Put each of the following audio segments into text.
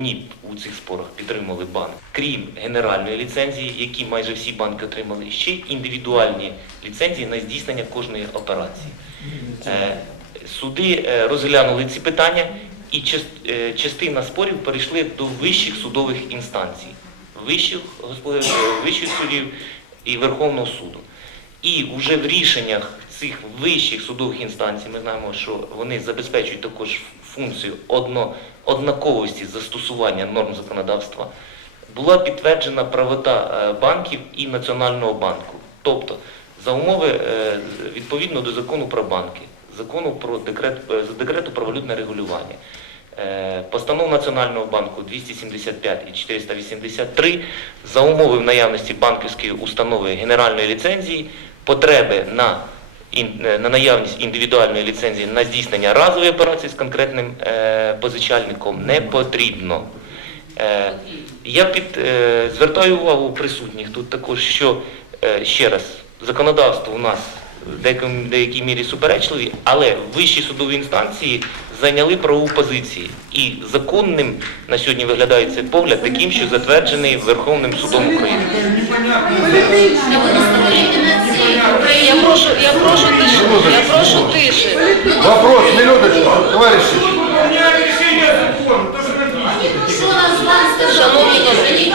Ні, у цих спорах підтримали банк. Крім генеральної ліцензії, які майже всі банки отримали, ще й індивідуальні ліцензії на здійснення кожної операції. Е, Суди е, розглянули ці питання, і е, частина спорів перейшли до вищих судових інстанцій, вищих, вищих судів і Верховного суду. І вже в рішеннях цих вищих судових інстанцій ми знаємо, що вони забезпечують також функцію одно, однаковості застосування норм законодавства. Була підтверджена правота е, банків і Національного банку. Тобто, за умови е, відповідно до закону про банки, закону про декрет, е, декрету про валютне регулювання. Постанов Національного банку 275 і 483 за умови в наявності банківської установи генеральної ліцензії, потреби на, е, на наявність індивідуальної ліцензії на здійснення разової операції з конкретним е, позичальником не потрібно. Е, я під, звертаю увагу присутніх тут також, що ще раз, законодавство у нас в деякій мірі суперечливі, але вищі судові інстанції зайняли правову позицію. І законним на сьогодні виглядає цей погляд таким, що затверджений Верховним судом України. Я прошу, я прошу тиші, я прошу тиші. Вопрос, минуточку, товарищи. Шановні колеги,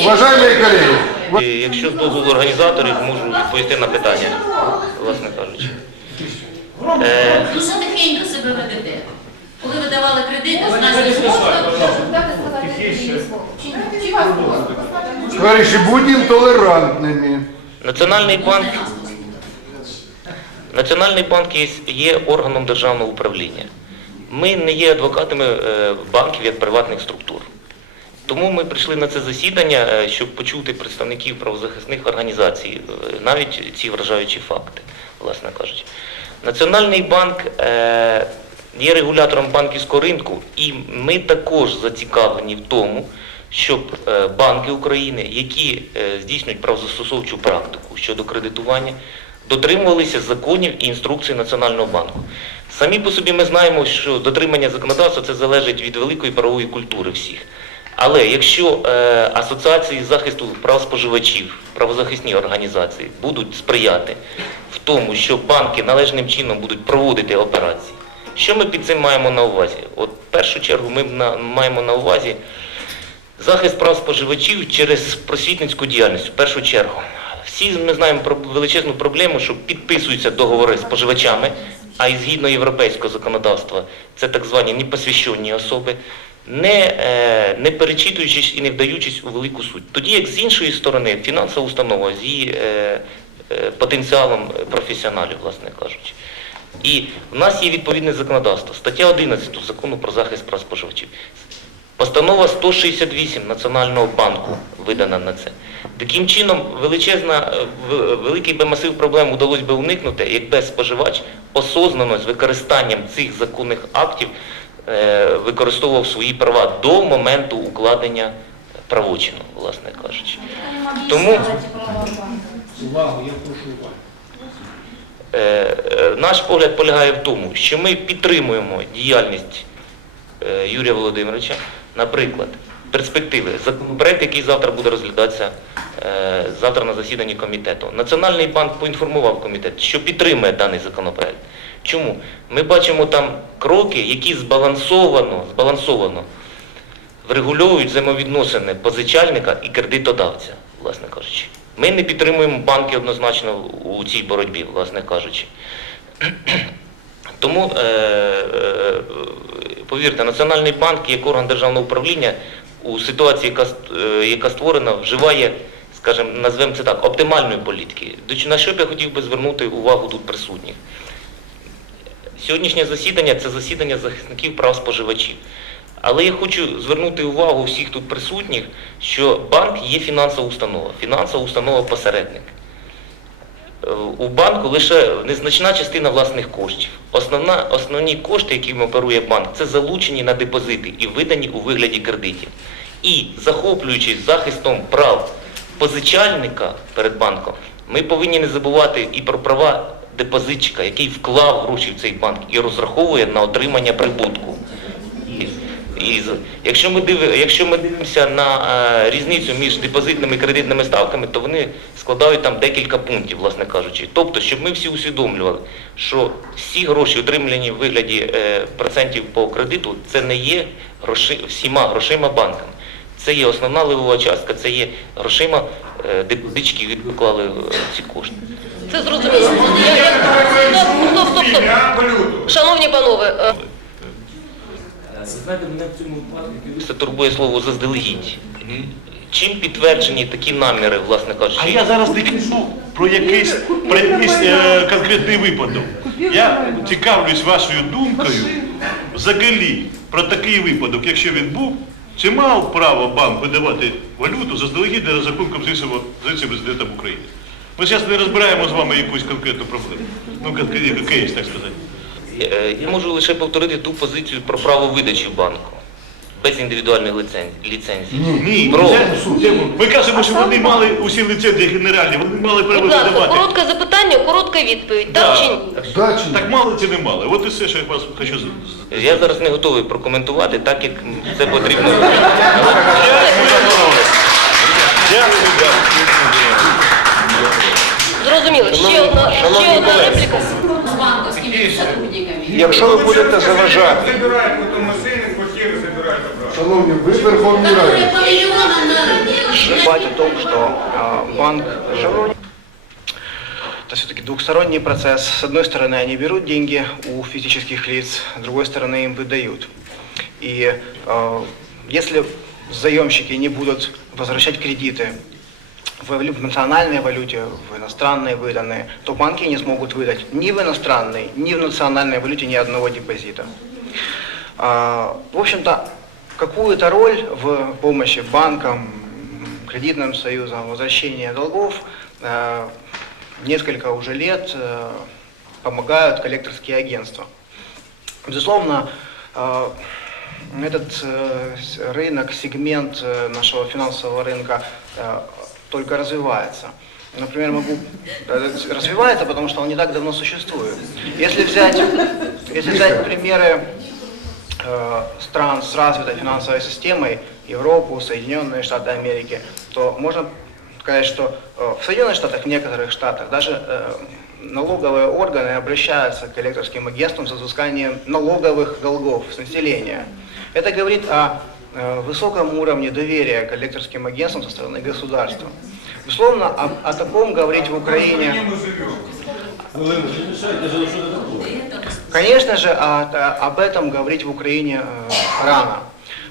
Уважаемые коллеги, Якщо з дозволу організаторів, можу відповісти на питання, власне кажучи. Е, Дуже тихенько себе ведете. Коли ви давали кредити, значить, товарищи, будем толерантными. Національний банк, Національний банк є, органом державного управління. Ми не є адвокатами е, банків як приватних структур. Тому ми прийшли на це засідання, е, щоб почути представників правозахисних організацій, е, навіть ці вражаючі факти, власне кажучи. Національний банк є регулятором банківського ринку, і ми також зацікавлені в тому, щоб е, банки України, які е, здійснюють правозастосовчу практику щодо кредитування, дотримувалися законів і інструкцій Національного банку. Самі по собі ми знаємо, що дотримання законодавства це залежить від великої правової культури всіх. Але якщо е, асоціації захисту прав споживачів, правозахисні організації будуть сприяти в тому, що банки належним чином будуть проводити операції, що ми під цим маємо на увазі? От в першу чергу ми маємо на увазі захист прав споживачів через просвітницьку діяльність в першу чергу. Всі ми знаємо про величезну проблему, що підписуються договори з споживачами, а і згідно європейського законодавства це так звані непосвященні особи, не, е, не перечитуючись і не вдаючись у велику суть. Тоді як з іншої сторони фінансова установа з її е, е, потенціалом професіоналів, власне кажучи. І в нас є відповідне законодавство, стаття 11 закону про захист прав споживачів. Постанова 168 Національного банку видана на це. Таким чином, величезна, е, великий би масив проблем удалося би уникнути, якби споживач осознано з використанням цих законних актів е, використовував свої права до моменту укладення правочину, власне кажучи. Тому е, е, наш погляд полягає в тому, що ми підтримуємо діяльність е, Юрія Володимировича, наприклад, перспективи, законопроект, який завтра буде розглядатися е, завтра на засіданні комітету. Національний банк поінформував комітет, що підтримує даний законопроект. Чому? Ми бачимо там кроки, які збалансовано, збалансовано врегульовують взаємовідносини позичальника і кредитодавця, власне кажучи. Ми не підтримуємо банки однозначно у цій боротьбі, власне кажучи. Тому, е, е, повірте, Національний банк як орган державного управління у ситуації, яка, е, створена, вживає, скажімо, назвемо це так, оптимальної політики. На що б я хотів би звернути увагу тут присутніх? Сьогоднішнє засідання це засідання захисників прав споживачів. Але я хочу звернути увагу всіх тут присутніх, що банк є фінансова установа, фінансова установа посередник. Е, У банку лише незначна частина власних коштів. Основна, основні кошти, якими оперує банк, це залучені на депозити і видані у вигляді кредитів. І захоплюючись захистом прав позичальника перед банком, ми повинні не забувати і про права депозитчика, який вклав гроші в цей банк і розраховує на отримання прибутку. І, якщо ми див, якщо ми дивимося на е, різницю між депозитними і кредитними ставками, то вони складають там декілька пунктів, власне кажучи. Тобто, щоб ми всі усвідомлювали, що всі гроші, отримані в вигляді е, процентів по кредиту, це не є гроші, всіма грошима банками. Це є основна ливова частка, це є грошима е, депозички, відклали е, ці кошти. Це зрозуміло. Я- я- Стоп, стоп, стоп, стоп. Шановні панове, е, Знаєте, мене в цьому випадку це турбує слово заздалегідь. Чим підтверджені такі наміри, власне кажучи? А я зараз не кажу про якийсь, про якийсь е, конкретний випадок. Я цікавлюсь вашою думкою взагалі про такий випадок, якщо він був, чи мав право банк видавати валюту заздалегідь за рахунком з іншого з іншим президентом України. Ми зараз не розбираємо з вами якусь конкретну проблему. Ну, конкретний кейс, так сказати. Е, Я можу лише повторити ту позицію про право видачі банку. Без індивідуальних ліцензій. Ні, Про- це- ми кажемо, що вони мали усі ліцензії генеральні, вони мали право будь ласка, видавати. коротке запитання, коротка відповідь. Да. Так чи ні? Ні? Так мали чи не мали? От і все, що я вас хочу з- Я зараз не готовий прокоментувати, так як це потрібно. Дякую. Зрозуміло. Ще одна, ще одна репліка. З банковськими сотрудниками. Якщо ви будете заважати, Забирають потім машини, квартири забирають обратно. Шановні, ви в Верховній Которые Раді. по миллионам на... Бать о том, что а, банк это все-таки двухсторонний процесс. С одной стороны, они берут деньги у физических лиц, с другой стороны, им выдают. И а, если заемщики не будут возвращать кредиты в национальной валюте, в иностранной выданные, то банки не смогут выдать ни в иностранной, ни в национальной валюте ни одного депозита. А, В общем-то, какую-то роль в помощи банкам, кредитным союзам, возвращении долгов э, несколько уже лет э, помогают коллекторские агентства. Безусловно, этот э, рынок, сегмент э, нашего финансового рынка только развивается. Например, могу э, развивается, потому что он не так давно существует. Если взять, если взять примеры э, стран с развитой финансовой системой, Европу, Соединенные Штаты Америки, то можно сказать, что э, в Соединенных Штатах, в некоторых штатах даже э, налоговые органы обращаются к коллекторским агентствам за взысканием налоговых долгов с населения. Это говорит о высоком уровне доверия к коллекторским агентствам со стороны государства. Безусловно, о, о таком говорить в Украине... Живем. Конечно же, о- о- об этом говорить в Украине э, рано.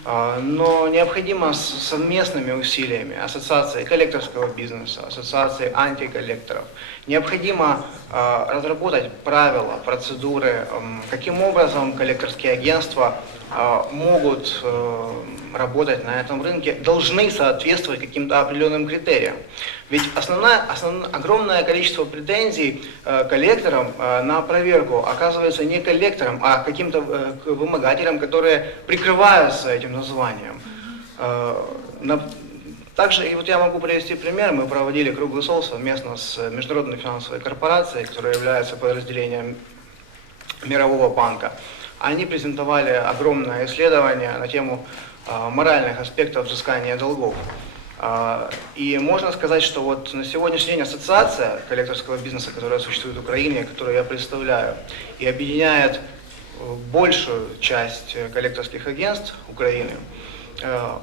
А, Но необходимо с совместными усилиями Ассоциации коллекторского бизнеса, Ассоциации антиколлекторов, необходимо а, разработать правила, процедуры, каким образом коллекторские агентства а, могут э, работать на этом рынке, должны соответствовать каким-то определенным критериям. Ведь основная, основное, огромное количество претензий э, коллекторам э, на проверку оказывается не коллекторам, а каким-то вымогателям, которые прикрываются этим названием. Также, и вот я могу привести пример, мы проводили круглый стол совместно с Международной финансовой корпорацией, которая является подразделением Мирового банка. Они презентовали огромное исследование на тему а, моральных аспектов взыскания долгов. А, И можно сказать, что вот на сегодняшний день ассоциация коллекторского бизнеса, которая существует в Украине, которую я представляю, и объединяет э, большую часть э, коллекторских агентств Украины,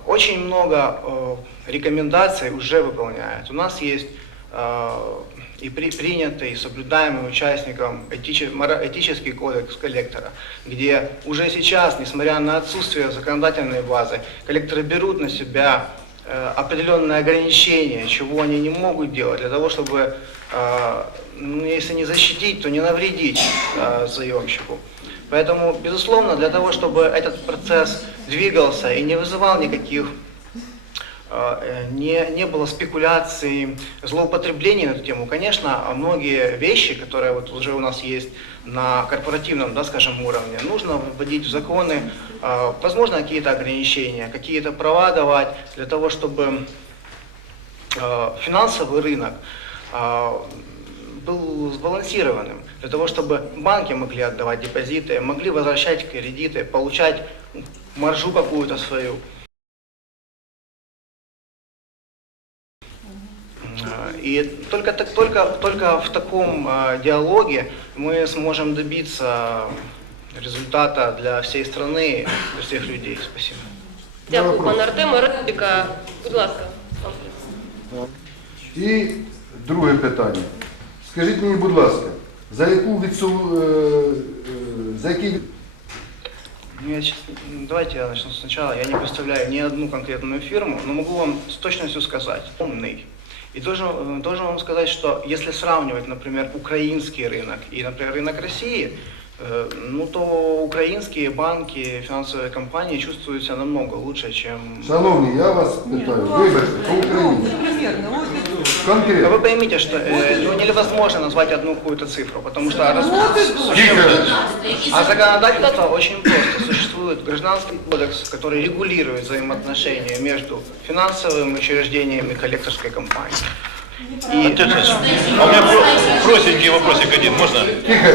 очень много э, рекомендаций уже выполняет. У нас есть э, и при- принятый, и соблюдаемый участником этиче- этический кодекс коллектора, где уже сейчас, несмотря на отсутствие законодательной базы, коллекторы берут на себя э, определенные ограничения, чего они не могут делать, для того, чтобы, э, ну, если не защитить, то не навредить э, заемщику. Поэтому, безусловно, для того, чтобы этот процесс двигался и не вызывал никаких э, не, не было спекуляций, злоупотреблений на эту тему. Конечно, а многие вещи, которые вот уже у нас есть на корпоративном, да, скажем, уровне, нужно вводить в законы, э, возможно, какие-то ограничения, какие-то права давать для того, чтобы э, финансовый рынок был сбалансированным, для того, чтобы банки могли отдавать депозиты, могли возвращать кредиты, получать маржу какую-то свою. Э, И только, так, только, только в таком э, диалоге мы сможем добиться результата для всей страны, для всех людей. Спасибо. Дякую, пане Артеме. Репліка, будь ласка. пан Фріц. І друге питання. Скажіть мені, будь ласка, за яку відсу... е, е, за який Ну, я щас- давайте я начну сначала. Я не представляю ни одну конкретную фирму, но могу вам с точностью сказать, умный. И должен, э, должен вам сказать, что если сравнивать, например, украинский рынок и, например, рынок России, э, ну то украинские банки, финансовые компании чувствуют себя намного лучше, чем... Шановні, я вас питаю, вибачте, по Україні. Но Конкретно. вы поймите, что э, ну, невозможно назвать одну какую-то цифру, потому что раз- Скільки? А законодательство очень просто. Существует гражданский кодекс, который регулирует взаимоотношения между финансовым учреждением и коллекторской компанией. И Артем Александрович, а у меня про- простенький вопросик один, можно? Тихо.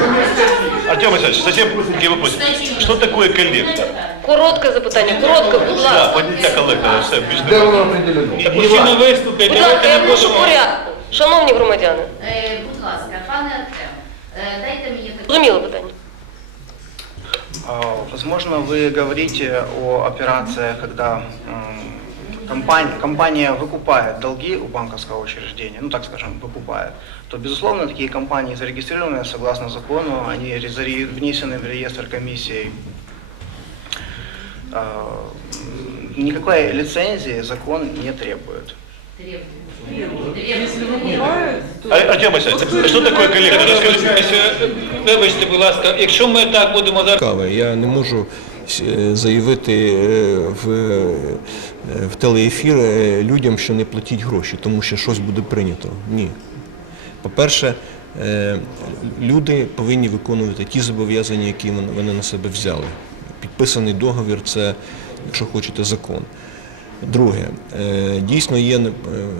Артем Александрович, совсем простенький вопросик. Что такое коллектор? Коротке запитання, коротке, будь Да, ласка. поняття коллектора, все, більш Де не воно определено? Мужчина виступить, Будь ласка, я прошу порядку. Шановні громадяни, Е, Будь ласка, пане Артем, е, дайте мені таке. зрозуміло питання. а, возможно, вы говорите о операциях, когда м, компания, компания выкупает долги у банковского учреждения, ну так скажем, выкупает, то, безусловно, такие компании зарегистрированы согласно закону, они внесены в реестр комиссией. А, Никакой лицензии закон не требует. А- Артем Александрович, что такое коллектор? Расскажите. Вибачте, будь ласка, якщо ми так будемо зараз. Я не можу заявити е, в, е, в телеефір е, людям, що не платіть гроші, тому що щось буде прийнято. Ні. По-перше, е, люди повинні виконувати ті зобов'язання, які вони на себе взяли. Підписаний договір це, якщо хочете, закон. Друге, е, дійсно є е,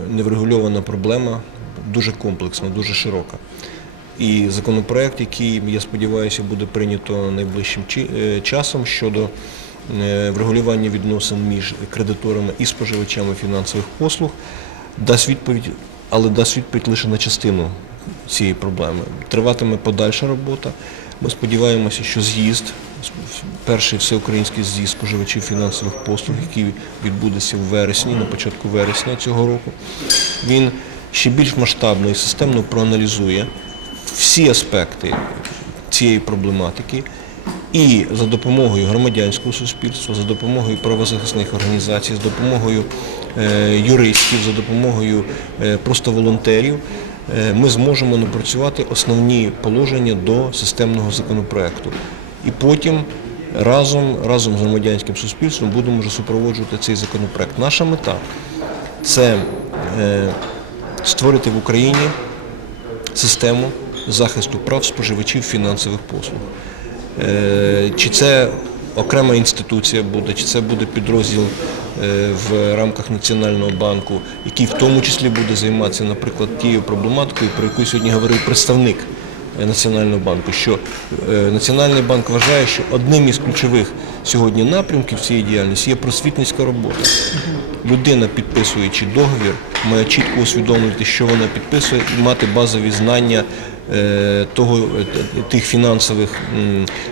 неврегульована проблема, дуже комплексна, дуже широка. І законопроект, який, я сподіваюся, буде прийнято найближчим е, часом щодо е, врегулювання відносин між кредиторами і споживачами фінансових послуг, дасть відповідь, але дасть відповідь лише на частину цієї проблеми. Триватиме подальша робота. Ми сподіваємося, що з'їзд, перший всеукраїнський з'їзд споживачів фінансових послуг, який відбудеться в вересні, на початку вересня цього року, він ще більш масштабно і системно проаналізує всі аспекти цієї проблематики і за допомогою громадянського суспільства, за допомогою правозахисних організацій, за допомогою е, юристів, за допомогою е, просто волонтерів е, ми зможемо напрацювати основні положення до системного законопроекту. І потім разом, разом з громадянським суспільством будемо вже супроводжувати цей законопроект. Наша мета це створити в Україні систему захисту прав споживачів фінансових послуг. Е, Чи це окрема інституція буде, чи це буде підрозділ е, в рамках Національного банку, який в тому числі буде займатися, наприклад, тією проблематикою, про яку сьогодні говорив представник Національного банку, що е, Національний банк вважає, що одним із ключових сьогодні напрямків цієї діяльності є просвітницька робота. Людина, підписуючи договір, має чітко усвідомлювати, що вона підписує, і мати базові знання е, того, е, тих фінансових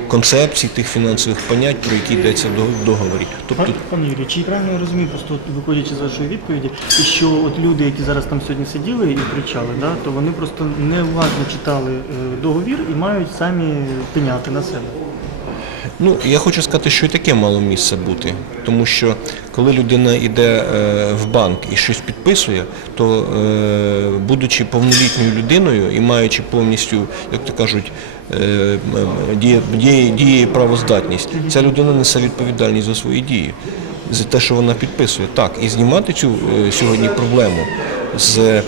концепцій, тих фінансових понять, про які йдеться в договорі. Тобто Пане Юрію, чи правильно розумію, просто виходячи з вашої відповіді, що от люди, які зараз там сьогодні сиділи і кричали, да, то вони просто неуважно читали е, договір і мають самі пеняти на себе. Ну, я хочу сказати, що і таке мало місце бути. Тому що коли людина йде е, в банк і щось підписує, то е, будучи повнолітньою людиною і маючи повністю, як то кажуть, е, діє, діє, діє правоздатність, ця людина несе відповідальність за свої дії, за те, що вона підписує. Так, і знімати цю сьогодні проблему з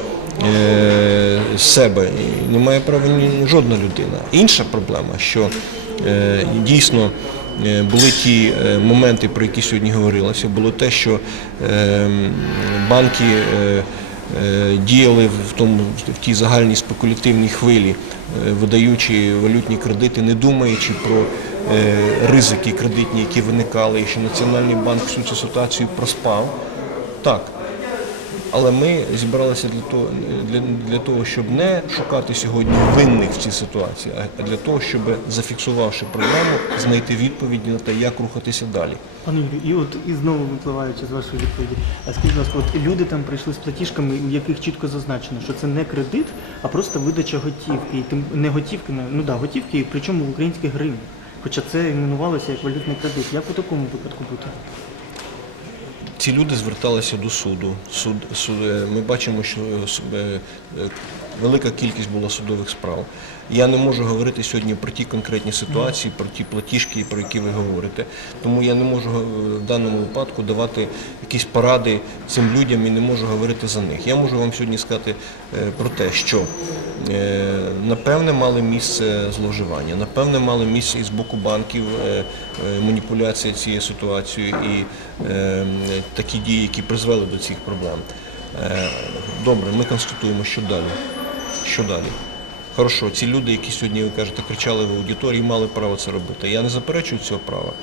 з себе не має права жодна людина. Інша проблема, що дійсно е, були ті е, моменти, про які сьогодні говорилося, було те, що е, банки е, е, діяли в тому в тій загальній спекулятивній хвилі, е, видаючи валютні кредити, не думаючи про е, ризики кредитні, які виникали, і що Національний банк всю цю ситуацію проспав. Так, але ми зібралися для того, для, для того, щоб не шукати сьогодні винних в цій ситуації, а для того, щоб зафіксувавши проблему, знайти відповіді на те, як рухатися далі. Пане Юрію, і от і знову випливаючи з вашої відповіді, а скажіть, ласка, от люди там прийшли з платіжками, у яких чітко зазначено, що це не кредит, а просто видача готівки. І тим не готівки, ну да, готівки, причому в українських гривнях. Хоча це іменувалося як валютний кредит. Як у такому випадку бути? Ці люди зверталися до суду. Суд, суд, е, ми бачимо, що е, е, велика кількість була судових справ. Я не можу говорити сьогодні про ті конкретні ситуації, про ті платіжки, про які ви говорите. Тому я не можу е, в даному випадку давати якісь поради цим людям і не можу говорити за них. Я можу вам сьогодні сказати е, про те, що е, напевне мали місце зловживання, напевне мали місце і з боку банків маніпуляція цією ситуацією і такі дії, які призвели до цих проблем. Добре, ми констатуємо, що далі. Що далі? Хорошо, ці люди, які сьогодні, ви кажете, кричали в аудиторії, мали право це робити. Я не заперечую цього права.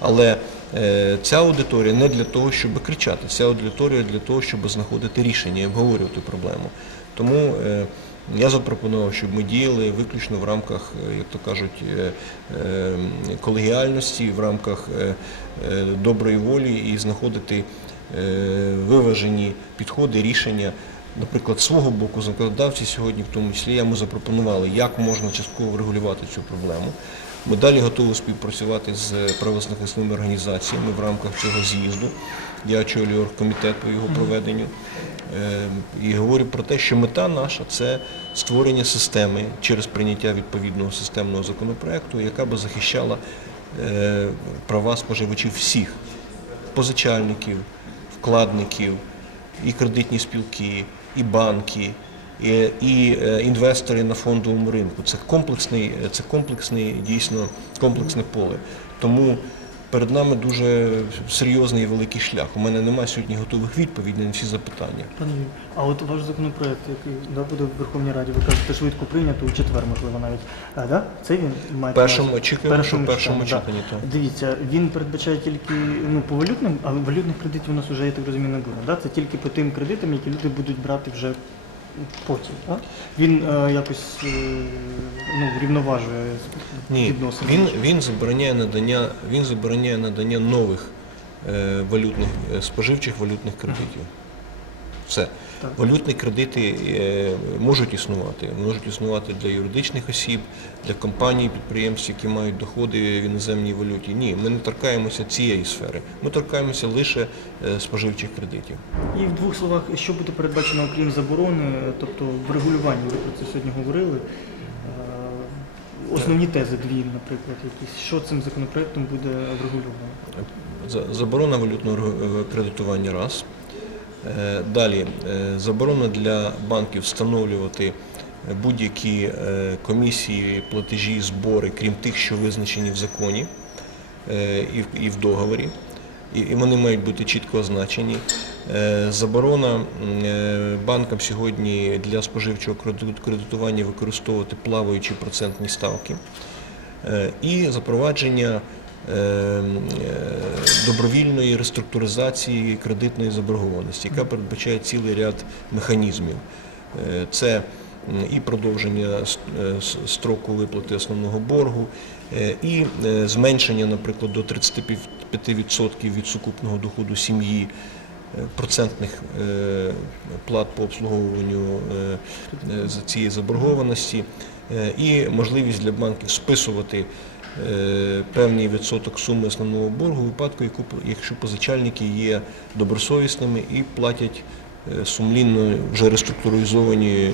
Але е, ця аудиторія не для того, щоб кричати, ця аудиторія для того, щоб знаходити рішення і обговорювати проблему. Тому е, я запропонував, щоб ми діяли виключно в рамках, е, як то кажуть, колегіальності, в рамках доброї волі і знаходити виважені підходи, рішення. Наприклад, з свого боку законодавці сьогодні, в тому числі, йому запропонували, як можна частково врегулювати цю проблему. Ми далі готові співпрацювати з правозахисними організаціями в рамках цього з'їзду. Я очолюю комітет по його проведенню. Е, І говорю про те, що мета наша це створення системи через прийняття відповідного системного законопроекту, яка би захищала е, права споживачів всіх позичальників, вкладників, і кредитні спілки, і банки, і, і е, інвестори на фондовому ринку. Це комплексний, це комплексний, дійсно комплексне поле. Тому перед нами дуже серйозний і великий шлях. У мене немає сьогодні готових відповідей на всі запитання. Пане Юрію, а от ваш законопроект, який да, буде в Верховній Раді, ви кажете, швидко прийнято, у четвер, можливо, навіть. А, да? Це він має Першому очікуємо, що першому читанні, Да. так. Дивіться, він передбачає тільки ну, по валютним, а валютних кредитів у нас вже, я так розумію, не буде. Да? Це тільки по тим кредитам, які люди будуть брати вже потім. Да? Він е, якось е, ну, врівноважує Ні, відносини. він, він забороняє надання, він забороняє надання нових е, валютних е, споживчих валютних кредитів. Все. Так. Валютні кредити е, можуть існувати. Можуть існувати для юридичних осіб, для компаній, підприємств, які мають доходи в іноземній валюті. Ні, ми не торкаємося цієї сфери. Ми торкаємося лише е, споживчих кредитів. І в двох словах, що буде передбачено окрім заборони, тобто в регулюванні, ви про це сьогодні говорили. Е, Основні тези дві, наприклад, якісь. Що цим законопроектом буде врегульовано? Заборона валютного кредитування раз. Е, Далі е, заборона для банків встановлювати будь-які е, комісії, платежі, збори, крім тих, що визначені в законі і в- договорі. І вони мають бути чітко означені. Заборона банкам сьогодні для споживчого кредитування використовувати плаваючі процентні ставки. І запровадження добровільної реструктуризації кредитної заборгованості, яка передбачає цілий ряд механізмів. Е, Це і продовження е, строку виплати основного боргу, е, і е, зменшення, наприклад, до 35% від сукупного доходу сім'ї е, процентних е, плат по обслуговуванню е, е, цієї заборгованості, е, і можливість для банків списувати е, певний відсоток суми основного боргу у випадку, якщо позичальники є добросовісними і платять е, сумлінно вже реструктуризовані е,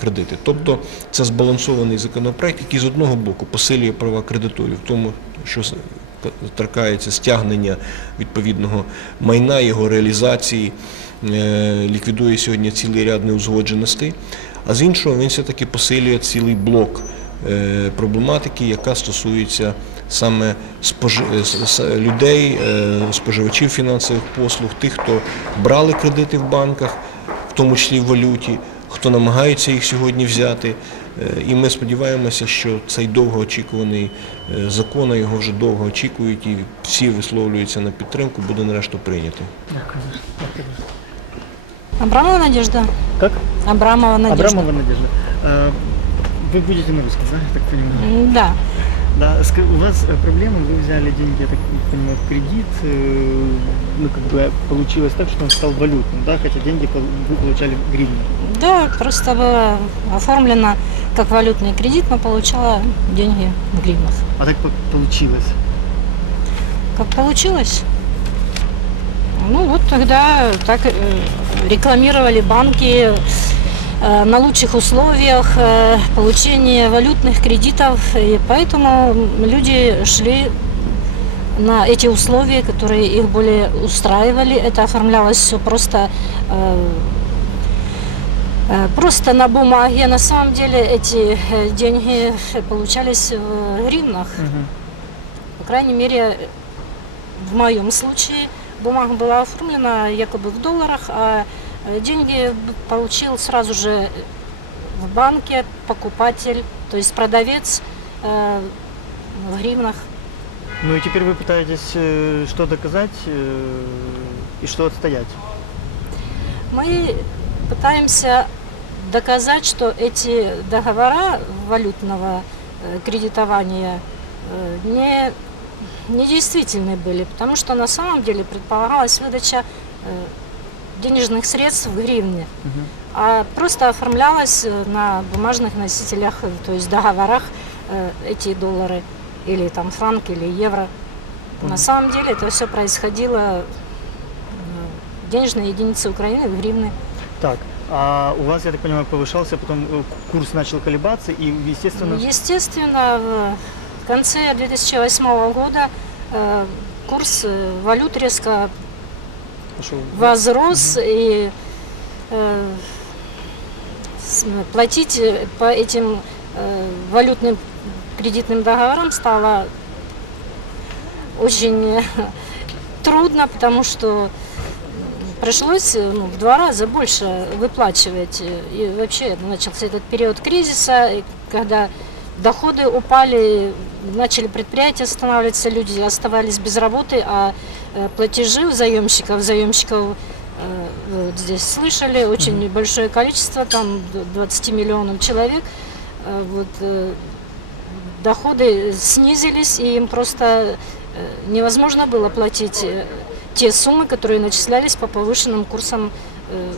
кредити. Тобто це збалансований законопроект, який з одного боку посилює права кредиторів тому, що торкається стягнення відповідного майна, його реалізації, е, ліквідує сьогодні цілий ряд неузгодженостей, а з іншого він все-таки посилює цілий блок е, проблематики, яка стосується саме е, людей, е, споживачів фінансових послуг, тих, хто брали кредити в банках, в тому числі в валюті, хто намагається їх сьогодні взяти. Е, І ми сподіваємося, що цей довгоочікуваний е, закон, а його вже довго очікують, і всі висловлюються на підтримку, буде нарешті прийнятий. Дякую. Дякую. Абрамова Надежда. Как? Абрамова Надежда. Абрамова Надежда. Вы будете на русском, да, я так понимаю? Да. Да, у вас э, проблема, вы взяли деньги, я так понимаю, в кредит, э, ну, как бы получилось так, что он стал валютным, да, хотя деньги вы получали в гривне. Да, просто было оформлено как валютный кредит, но получала деньги в гривнах. А так по- получилось. Как получилось? Ну вот тогда так э, рекламировали банки на лучших условиях э, получения валютных кредитов, и поэтому люди шли на эти условия, которые их более устраивали. Это оформлялось все просто э, э, просто на бумаге. На самом деле эти э, деньги получались в гривнах. По крайней мере, в моем случае бумага была оформлена якобы в долларах, а э, деньги б- получил сразу же в банке покупатель, то есть продавец э, в гривнах. Ну и теперь вы пытаетесь э, что доказать э, и что отстоять. Мы пытаемся доказать, что эти договора валютного э, кредитования э, не, недействительны были, потому что на самом деле предполагалась выдача э, денежных средств в гривне, а просто оформлялось э, на бумажных носителях, э, то есть договорах э, эти доллары или там франк или евро. На самом деле это все происходило денежные единицы Украины в гривны. Так, а у вас, я так понимаю, повышался, потом курс начал колебаться, и, естественно... Естественно, в конце 2008 года курс валют резко пошел возрос, и э, платить э, по этим э, валютным кредитным договорам стало очень трудно, потому что пришлось э, ну, в два раза больше выплачивать. И вообще начался этот период кризиса, когда доходы упали, начали предприятия останавливаться, люди оставались без работы, а платежи у заемщиков, заемщиков э, вы вот здесь слышали, очень большое количество, там до 20 миллионов человек, э, вот, э, доходы снизились, и им просто э, невозможно было платить э, те суммы, которые начислялись по повышенным курсам э,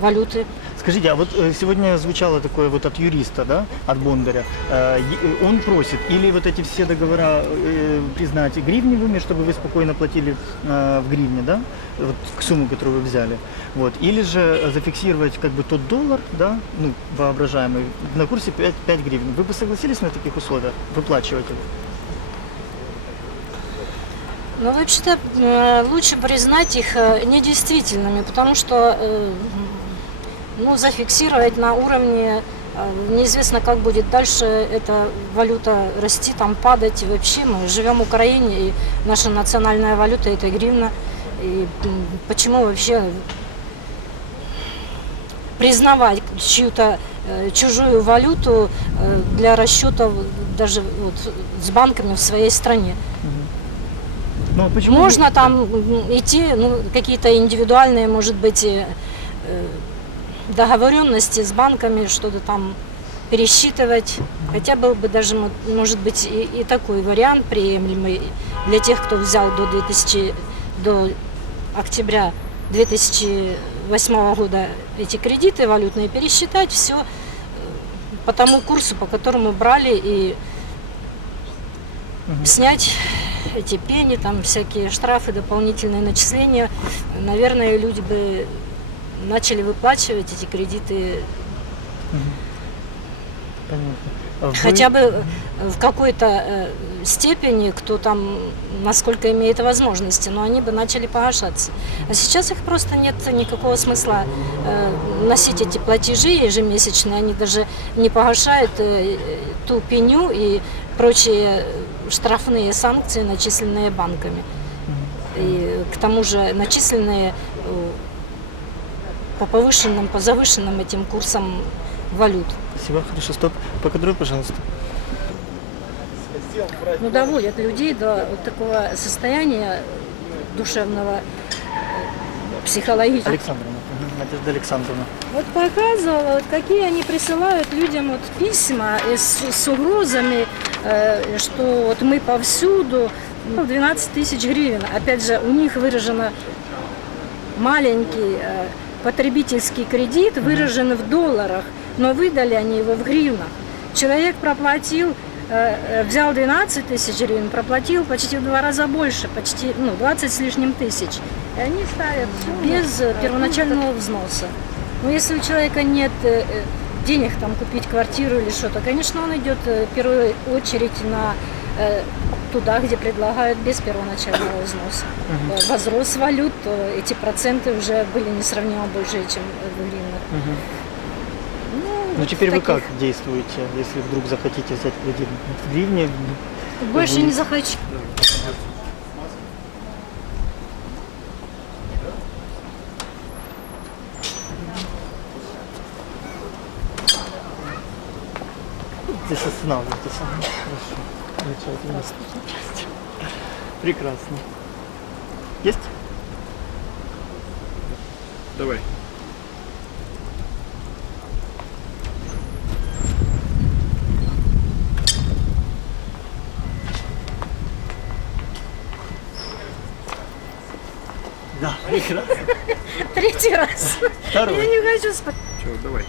валюты. Скажите, а вот э, сегодня звучало такое вот от юриста, да, от Бондаря, э, е- он просит или вот эти все договора э, признать гривневыми, чтобы вы спокойно платили э, в гривне, да, вот к сумму, которую вы взяли, вот, или же зафиксировать как бы тот доллар, да, ну, воображаемый, на курсе 5, 5 гривен. Вы бы согласились на таких условиях выплачивать их? Но вообще-то э, лучше признать их э, недействительными, потому что э, ну, зафиксировать на уровне э, неизвестно, как будет дальше эта валюта расти, там падать. И вообще мы живем в Украине, и наша национальная валюта это гривна. И почему вообще признавать чью-то э, чужую валюту э, для расчетов даже вот, с банками в своей стране? Ну, вот почему Можно там идти, ну, какие-то индивидуальные, может быть, договоренности с банками, что-то там пересчитывать. Хотя был бы даже, мо- может быть, и, и такой вариант приемлемый для тех, кто взял до 2000, до октября 2008 года эти кредиты валютные, пересчитать все по тому курсу, по которому брали и снять эти пени, там всякие штрафы, дополнительные начисления, наверное, люди бы начали выплачивать эти кредиты Понятно. А вы- хотя бы в какой-то э, степени, кто там, насколько имеет возможности, но они бы начали погашаться. А сейчас их просто нет никакого смысла э, носить эти платежи ежемесячные, они даже не погашают э, ту пеню и прочие штрафные санкции, начисленные банками. И к тому же начисленные э, по повышенным, по завышенным этим курсам валют. Спасибо, хорошо, стоп. Покадруй, пожалуйста. Ну, доводят людей до вот такого состояния душевного, э, психологического. Александровна. Надежда Александровна. Вот показывала, вот какие они присылают людям вот письма с, с угрозами, э, что вот мы повсюду. Ну, 12 тысяч гривен. Опять же, у них выражено маленький э, потребительский кредит, выражен в долларах, но выдали они его в гривнах. Человек проплатил, э, э, взял 12 тысяч гривен, проплатил почти в два раза больше, почти ну, 20 с лишним тысяч. И они ставят без э, первоначального взноса. Но если у человека нет денег там купить квартиру или что-то, конечно, он идет в первую очередь на туда, где предлагают без первоначального взноса. Э, Возрос валют, то эти проценты уже были несравнимо больше, чем в гривнах. Мгм. Ну, Ну вот теперь вы таких. как действуете, если вдруг захотите взять кредит в гривне? Больше не захочу. Здесь останавливайтесь. Хорошо. Замечательно. Прекрасно. Есть? Давай. Да, прекрасно. Третий раз. Второй. Я не хочу спать. Чё, давай.